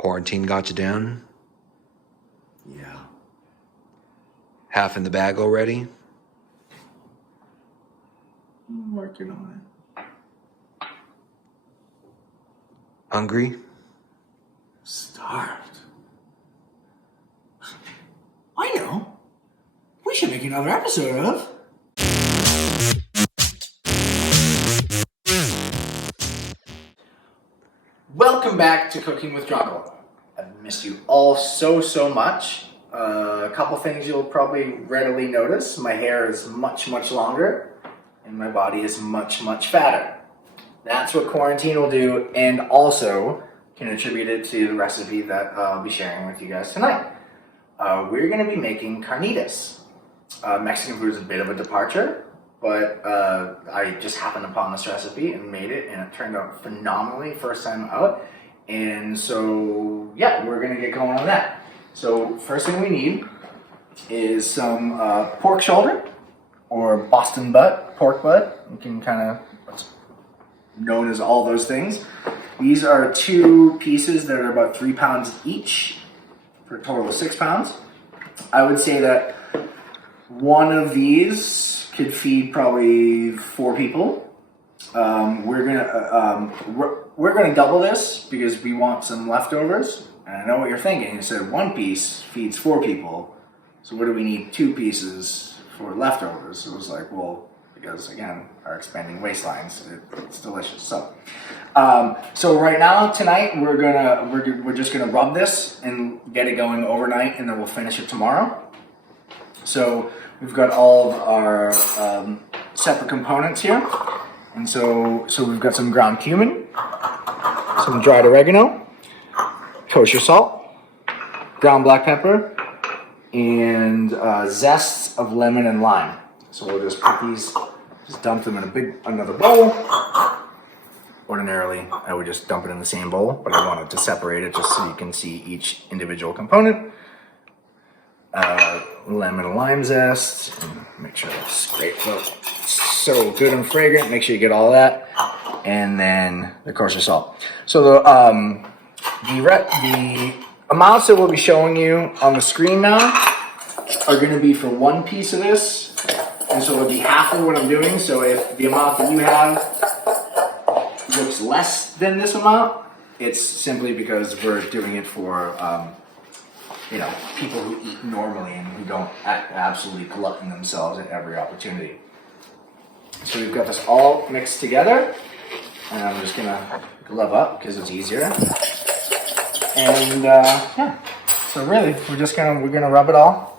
Quarantine got you down? Yeah. Half in the bag already? I'm working on it. Hungry? Starved. I know. We should make another episode of... Welcome back to Cooking with Drunkle. I've missed you all so much. A couple things you'll probably readily notice. My hair is much longer and my body is much fatter. That's what quarantine will do, and also can attribute it to the recipe that I'll be sharing with you guys tonight. We're going to be making carnitas. Mexican food is a bit of a departure, but I just happened upon this recipe and made it, and it turned out phenomenally first time out. And so, yeah, we're going to get going on that. So first thing we need is some pork shoulder, or Boston butt, pork butt. You can kind of, it's known as all those things. These are 2 pieces that are about 3 pounds each, for a total of 6 pounds. I would say that one of these could feed probably 4 people. We're gonna double this because we want some leftovers. And I know what you're thinking. You said 1 piece feeds 4 people, so what do we need 2 pieces for leftovers? So it was like, well, because again, our expanding waistlines, it's delicious. So right now tonight we're just gonna rub this and get it going overnight, and then we'll finish it tomorrow. So we've got all of our separate components here, and so we've got some ground cumin, some dried oregano, kosher salt, ground black pepper, and zest of lemon and lime. So we'll just put these, just dump them in another bowl. Ordinarily, I would just dump it in the same bowl, but I wanted to separate it just so you can see each individual component. Lemon and lime zest, and make sure that's great. So good and fragrant. Make sure you get all of that, and then the kosher salt. So the amounts that we'll be showing you on the screen now are going to be for 1 piece of this, and so it'll be half of what I'm doing. So if the amount that you have looks less than this amount, it's simply because we're doing it for people who eat normally and who don't absolutely glutton themselves at every opportunity. So we've got this all mixed together, and I'm just gonna glove up because it's easier. And yeah, so really we're gonna rub it all,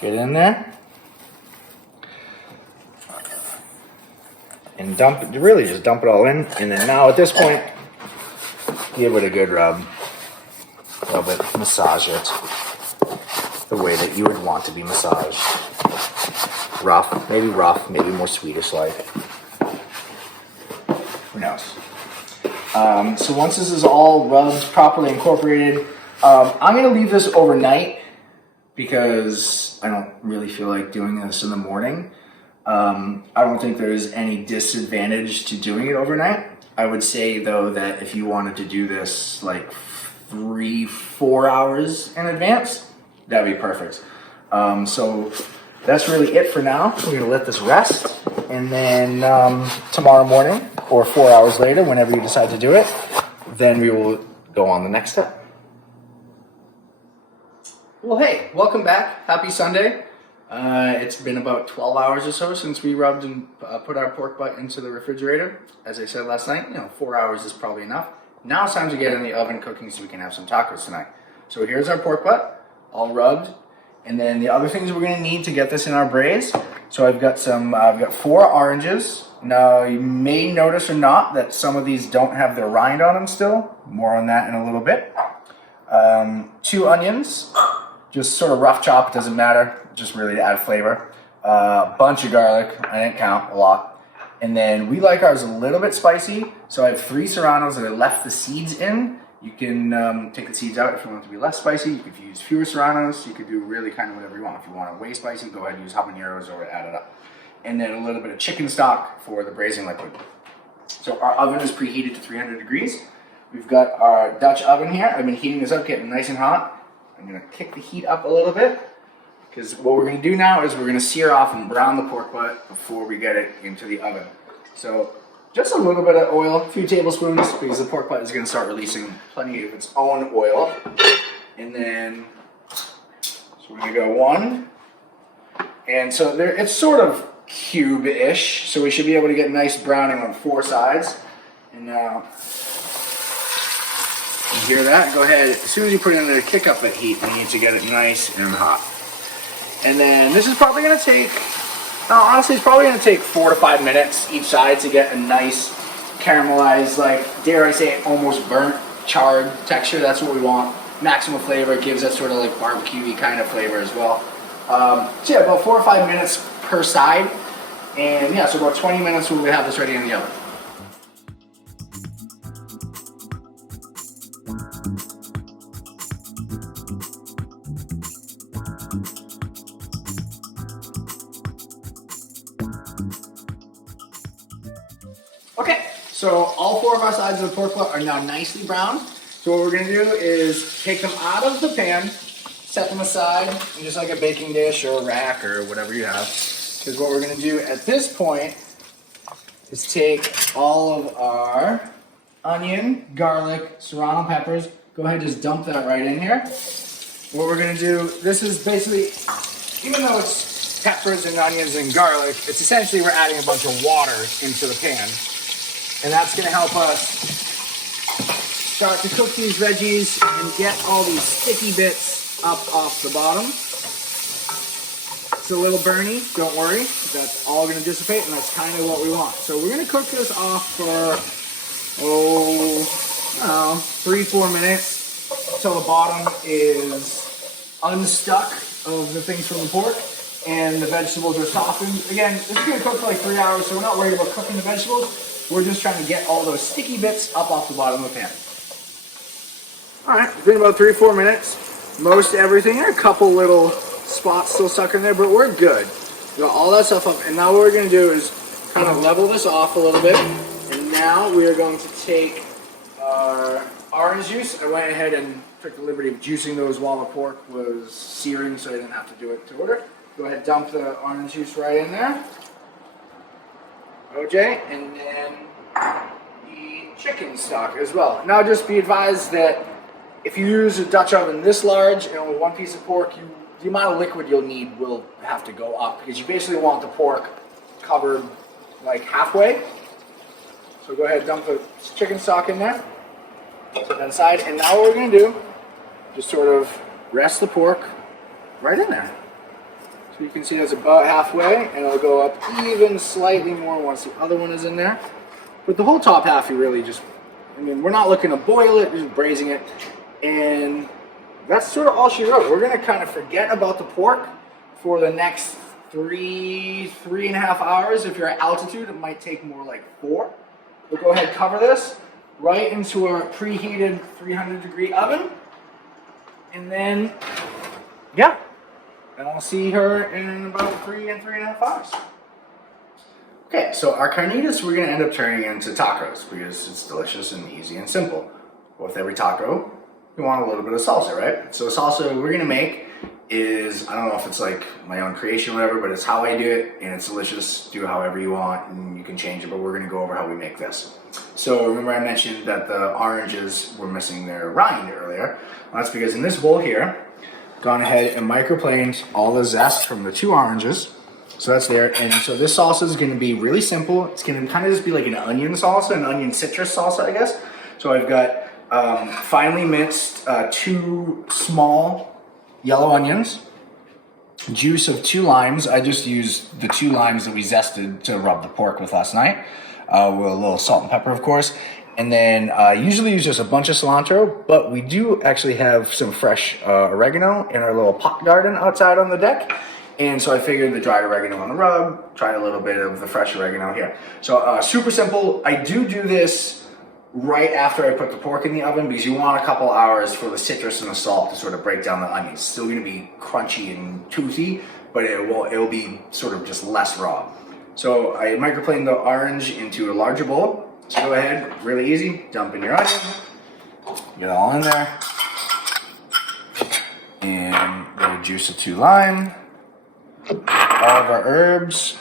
get it in there, and just dump it all in. And then now at this point, give it a good rub. A little bit, massage it the way that you would want to be massaged. Rough, maybe more Swedish-like. Who knows? So once this is all rubbed, properly incorporated, I'm going to leave this overnight because I don't really feel like doing this in the morning. I don't think there's any disadvantage to doing it overnight. I would say, though, that if you wanted to do this like 3-4 hours in advance, that'd be perfect. So that's really it for now. We're gonna let this rest, and then tomorrow morning or 4 hours later, whenever you decide to do it, then we will go on the next step. Well, hey, welcome back. Happy Sunday. It's been about 12 hours or so since we rubbed and put our pork butt into the refrigerator. As I said last night, 4 hours is probably enough. Now it's time to get in the oven cooking so we can have some tacos tonight. So here's our pork butt, all rubbed. And then the other things we're gonna need to get this in our braise. So I've got 4 oranges. Now you may notice or not that some of these don't have their rind on them still. More on that in a little bit. 2 onions, just sort of rough chop, doesn't matter, just really to add flavor. A bunch of garlic, I didn't count, a lot. And then we like ours a little bit spicy, so I have 3 serranos that I left the seeds in. You can take the seeds out if you want it to be less spicy. You could use fewer serranos. You could do really kind of whatever you want. If you want it way spicy, go ahead and use habaneros or add it up. And then a little bit of chicken stock for the braising liquid. So our oven is preheated to 300 degrees. We've got our Dutch oven here. I've been heating this up, getting nice and hot. I'm gonna kick the heat up a little bit because what we're gonna do now is we're gonna sear off and brown the pork butt before we get it into the oven. So just a little bit of oil, a few tablespoons, because the pork butt is gonna start releasing plenty of its own oil. And then, so we're gonna go one. And so there, it's sort of cube-ish, so we should be able to get nice browning on 4 sides. And now, you hear that? Go ahead, as soon as you put it in there, kick up the heat. You need to get it nice and hot. And then this is probably gonna take, honestly, it's probably gonna take 4 to 5 minutes each side to get a nice caramelized, like, dare I say, almost burnt, charred texture. That's what we want. Maximum flavor. It gives that sort of like barbecue-y kind of flavor as well. So yeah, about 4 or 5 minutes per side. And yeah, so about 20 minutes we'll have this ready in the oven. Okay, so all 4 of our sides of the pork butt are now nicely browned. So what we're gonna do is take them out of the pan, set them aside, and just like a baking dish or a rack or whatever you have. Because what we're gonna do at this point is take all of our onion, garlic, serrano peppers. Go ahead, just dump that right in here. What we're gonna do, this is basically, even though it's peppers and onions and garlic, it's essentially we're adding a bunch of water into the pan. And that's gonna help us start to cook these veggies and get all these sticky bits up off the bottom. It's a little burny, don't worry. That's all gonna dissipate, and that's kind of what we want. So we're gonna cook this off for, 3-4 minutes until the bottom is unstuck of the things from the pork and the vegetables are softened. Again, this is gonna cook for like 3 hours, so we're not worried about cooking the vegetables. We're just trying to get all those sticky bits up off the bottom of the pan. All right, it's been about 3-4 minutes. Most everything, a couple little spots still stuck in there, but we're good. We got all that stuff up, and now what we're gonna do is kind of level this off a little bit. And now we are going to take our orange juice. I went ahead and took the liberty of juicing those while the pork was searing, so I didn't have to do it to order. Go ahead, dump the orange juice right in there. OJ, and then the chicken stock as well. Now just be advised that if you use a Dutch oven this large and only 1 piece of pork, the amount of liquid you'll need will have to go up because you basically want the pork covered like halfway. So go ahead, dump the chicken stock in there, put that aside, and now what we're gonna do, just sort of rest the pork right in there. So you can see that's about halfway, and it'll go up even slightly more once the other one is in there. But the whole top half, you really just, we're not looking to boil it, just braising it. And that's sort of all she wrote. We're gonna kind of forget about the pork for the next 3.5 hours. If you're at altitude, it might take more like 4. We'll go ahead, cover this right into our preheated 300-degree oven. And then, yeah. And I'll see her in about 3 and 3.5 hours. Okay, so our carnitas we're gonna end up turning into tacos because it's delicious and easy and simple. With every taco, you want a little bit of salsa, right? So the salsa we're gonna make is, I don't know if it's like my own creation or whatever, but it's how I do it and it's delicious. Do it however you want and you can change it, but we're gonna go over how we make this. So remember I mentioned that the oranges were missing their rind earlier. Well, that's because in this bowl here, gone ahead and microplaned all the zest from the 2 oranges. So that's there. And so this salsa is going to be really simple. It's going to kind of just be like an onion salsa, an onion citrus salsa, I guess. So I've got finely minced 2 small yellow onions, juice of 2 limes. I just used the 2 limes that we zested to rub the pork with last night, with a little salt and pepper, of course. And then usually use just a bunch of cilantro, but we do actually have some fresh oregano in our little pot garden outside on the deck. And so I figured the dried oregano on the rub, try a little bit of the fresh oregano here. So super simple. I do this right after I put the pork in the oven because you want a couple hours for the citrus and the salt to sort of break down the onions. It's still gonna be crunchy and toothy, but it'll be sort of just less raw. So I microplaned the orange into a larger bowl. So go ahead, really easy, dump in your onion, Get it all in there. And the juice of 2 lime. All of our herbs.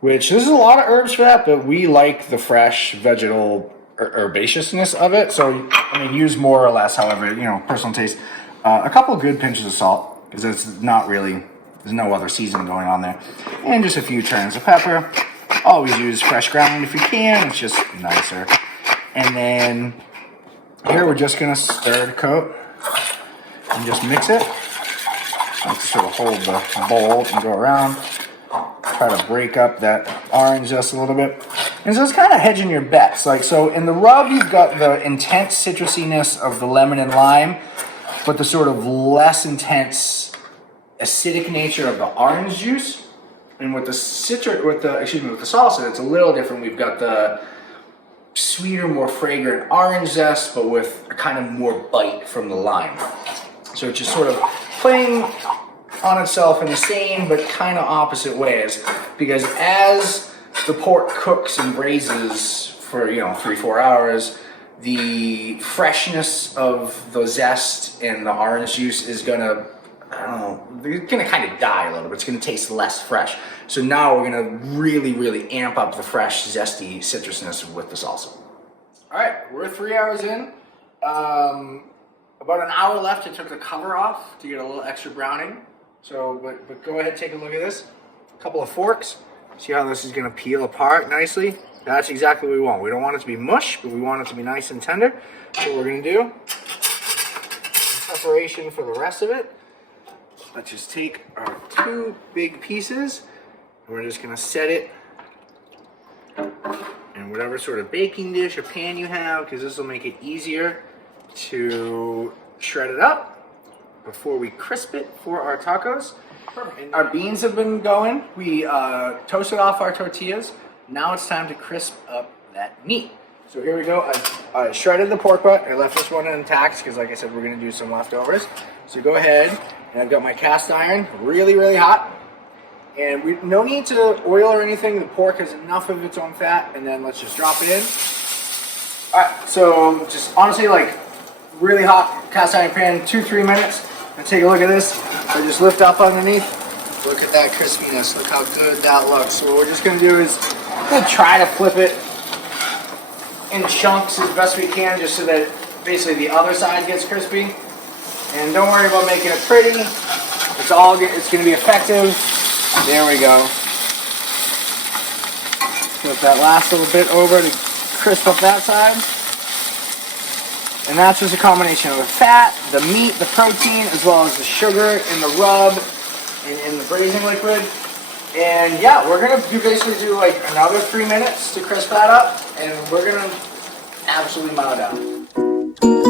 Which, there's a lot of herbs for that, but we like the fresh vegetal herbaceousness of it. So, I mean, use more or less, however, personal taste. A couple good pinches of salt, because it's not really, there's no other seasoning going on there. And just a few turns of pepper. Always use fresh ground if you can, it's just nicer. And then, here we're just going to stir the coat and just mix it. I like to sort of hold the bowl and go around. Try to break up that orange just a little bit. And so it's kind of hedging your bets. Like, so in the rub, you've got the intense citrusiness of the lemon and lime, but the sort of less intense acidic nature of the orange juice. And with the salsa, it's a little different. We've got the sweeter, more fragrant orange zest, but with a kind of more bite from the lime. So it's just sort of playing on itself in the same but kind of opposite ways, because as the pork cooks and braises for 3-4 hours, the freshness of the zest and the orange juice is gonna, it's gonna kind of die a little bit. It's gonna taste less fresh. So now we're gonna really amp up the fresh, zesty citrusness with the salsa. All right, we're 3 hours in. About an hour left. I took the cover off to get a little extra browning. So, but go ahead, take a look at this. A couple of forks. See how this is going to peel apart nicely? That's exactly what we want. We don't want it to be mush, but we want it to be nice and tender. So what we're going to do, in preparation for the rest of it, let's just take our 2 big pieces, and we're just going to set it in whatever sort of baking dish or pan you have, because this will make it easier to shred it up before we crisp it for our tacos. Perfect. Our beans have been going. We toasted off our tortillas. Now it's time to crisp up that meat. So here we go. I shredded the pork butt. I left this one intact because, like I said, we're going to do some leftovers. So go ahead, and I've got my cast iron really hot. And no need to oil or anything. The pork has enough of its own fat, and then let's just drop it in. All right, so just honestly, like, really hot cast iron pan, 2-3 minutes. And take a look at this. So just lift up underneath. Look at that crispiness. Look how good that looks. So what we're just gonna do is try to flip it in chunks as best we can, just so that basically the other side gets crispy. And don't worry about making it pretty. It's gonna be effective. There we go. Flip that last little bit over to crisp up that side. And that's just a combination of the fat, the meat, the protein, as well as the sugar in the rub and in the braising liquid. And yeah, we're gonna basically do like another 3 minutes to crisp that up, and we're gonna absolutely mow it down.